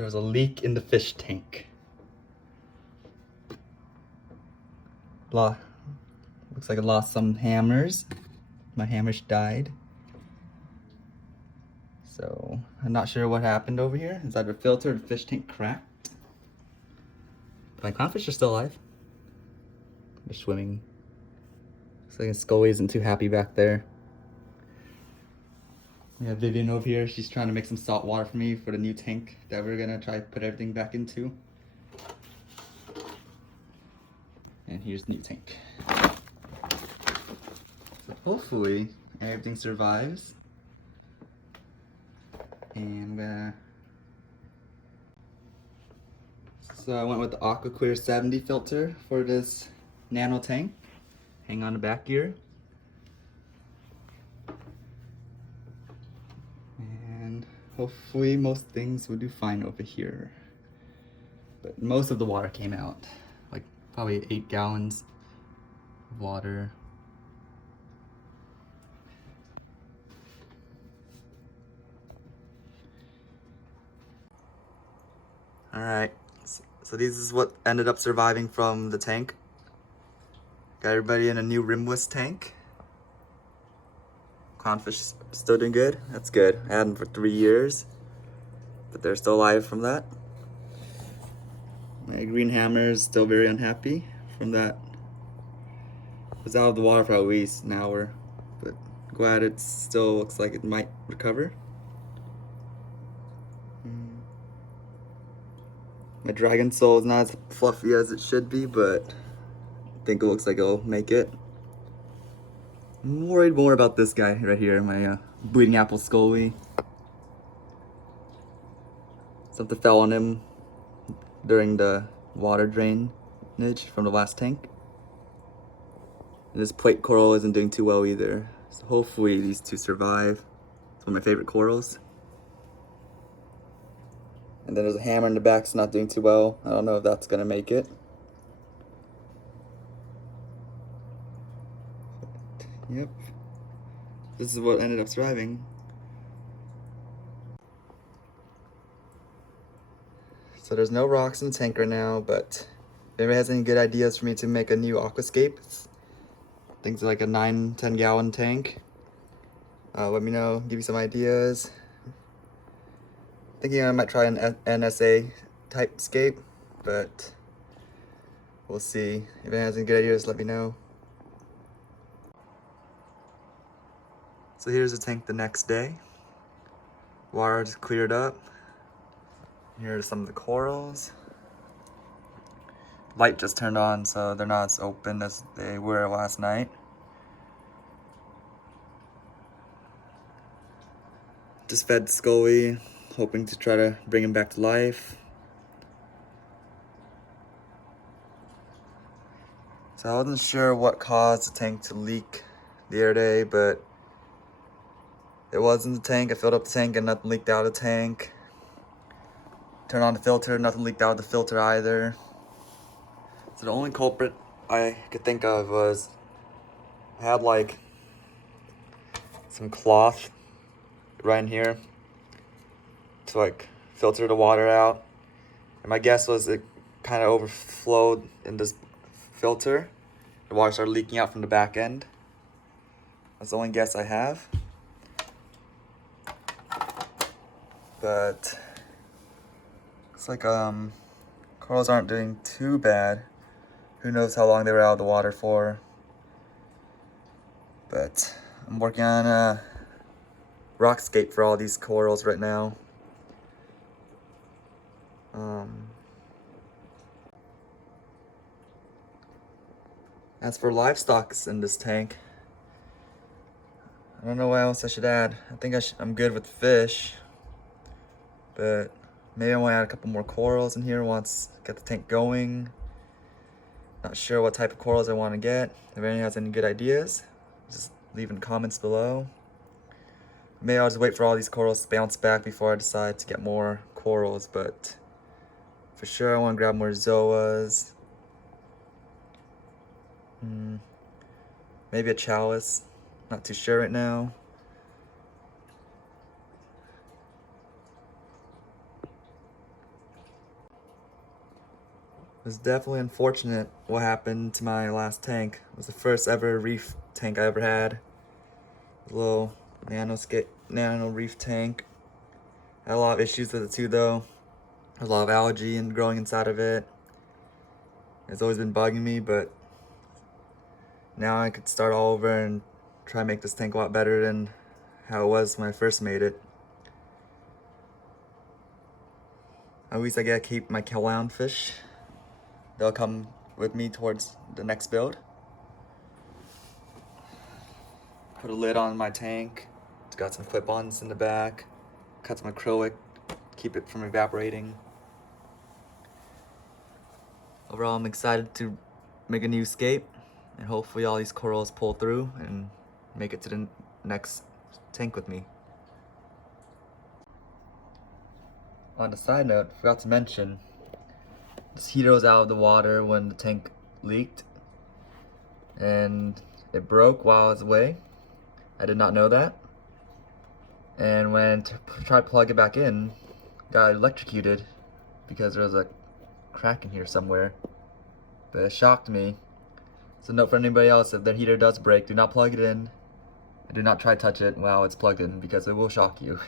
There was a leak in the fish tank. Looks like I lost some hammers. My hammers died. So I'm not sure what happened over here. Is either filter or the fish tank cracked. My clownfish are still alive. They're swimming. Looks like Scully isn't too happy back there. We have Vivian over here. She's trying to make some salt water for me for the new tank that we're gonna try to put everything back into. And here's the new tank. So hopefully everything survives. And so I went with the Aqua Clear 70 filter for this nano tank. Hang on the back gear. And hopefully most things will do fine over here. But most of the water came out. Like probably 8 gallons of water. Alright, so this is what ended up surviving from the tank. Got everybody in a new rimless tank. Clownfish still doing good. That's good. I had them for 3 years, but they're still alive from that. My green hammer is still very unhappy from that. It was out of the water for at least an hour, but glad it still looks like it might recover. My dragon soul is not as fluffy as it should be, but I think it looks like it'll make it. I'm worried more about this guy right here, my bleeding apple scully. Something fell on him during the water drainage from the last tank. And this plate coral isn't doing too well either. So hopefully these two survive. It's one of my favorite corals. And then there's a hammer in the back, it's not doing too well. I don't know if that's gonna make it. Yep. This is what ended up surviving. So there's no rocks in the tank right now, but if anybody has any good ideas for me to make a new aquascape, things like a 9-10 gallon tank, let me know, give me some ideas. Thinking I might try an NSA type scape, but we'll see. If anyone has any good ideas, let me know. So here's the tank the next day. Water just cleared up. Here are some of the corals. Light just turned on, so they're not as open as they were last night. Just fed Scully, hoping to try to bring him back to life. So I wasn't sure what caused the tank to leak the other day, but it was in the tank. I filled up the tank and nothing leaked out of the tank. Turned on the filter, nothing leaked out of the filter either. So the only culprit I could think of was I had like some cloth right in here to like filter the water out. And my guess was it kind of overflowed in this filter. The water started leaking out from the back end. That's the only guess I have. But looks like corals aren't doing too bad. Who knows how long they were out of the water for. But I'm working on a rockscape for all these corals right now. As for livestock in this tank, I don't know what else I should add. I think I'm good with fish, but maybe I want to add a couple more corals in here once I get the tank going. Not sure what type of corals I want to get. If anyone has any good ideas, just leave in the comments below. Maybe I'll just wait for all these corals to bounce back before I decide to get more corals, but for sure I want to grab more zoas. Maybe a chalice. Not too sure right now. It was definitely unfortunate what happened to my last tank. It was the first ever reef tank I ever had. A little nano reef tank. Had a lot of issues with it too though. There's a lot of algae and growing inside of it. It's always been bugging me, but now I could start all over and try to make this tank a lot better than how it was when I first made it. At least I gotta keep my clownfish. They'll come with me towards the next build. Put a lid on my tank. It's got some clip-ons in the back. Cut some acrylic, keep it from evaporating. Overall, I'm excited to make a new scape, and hopefully all these corals pull through and make it to the next tank with me. On a side note, forgot to mention, this heater was out of the water when the tank leaked, and it broke while I was away. I did not know that. And when I tried to plug it back in, got electrocuted because there was a crack in here somewhere. But it shocked me. So note for anybody else, if their heater does break, do not plug it in. And do not try to touch it while it's plugged in because it will shock you.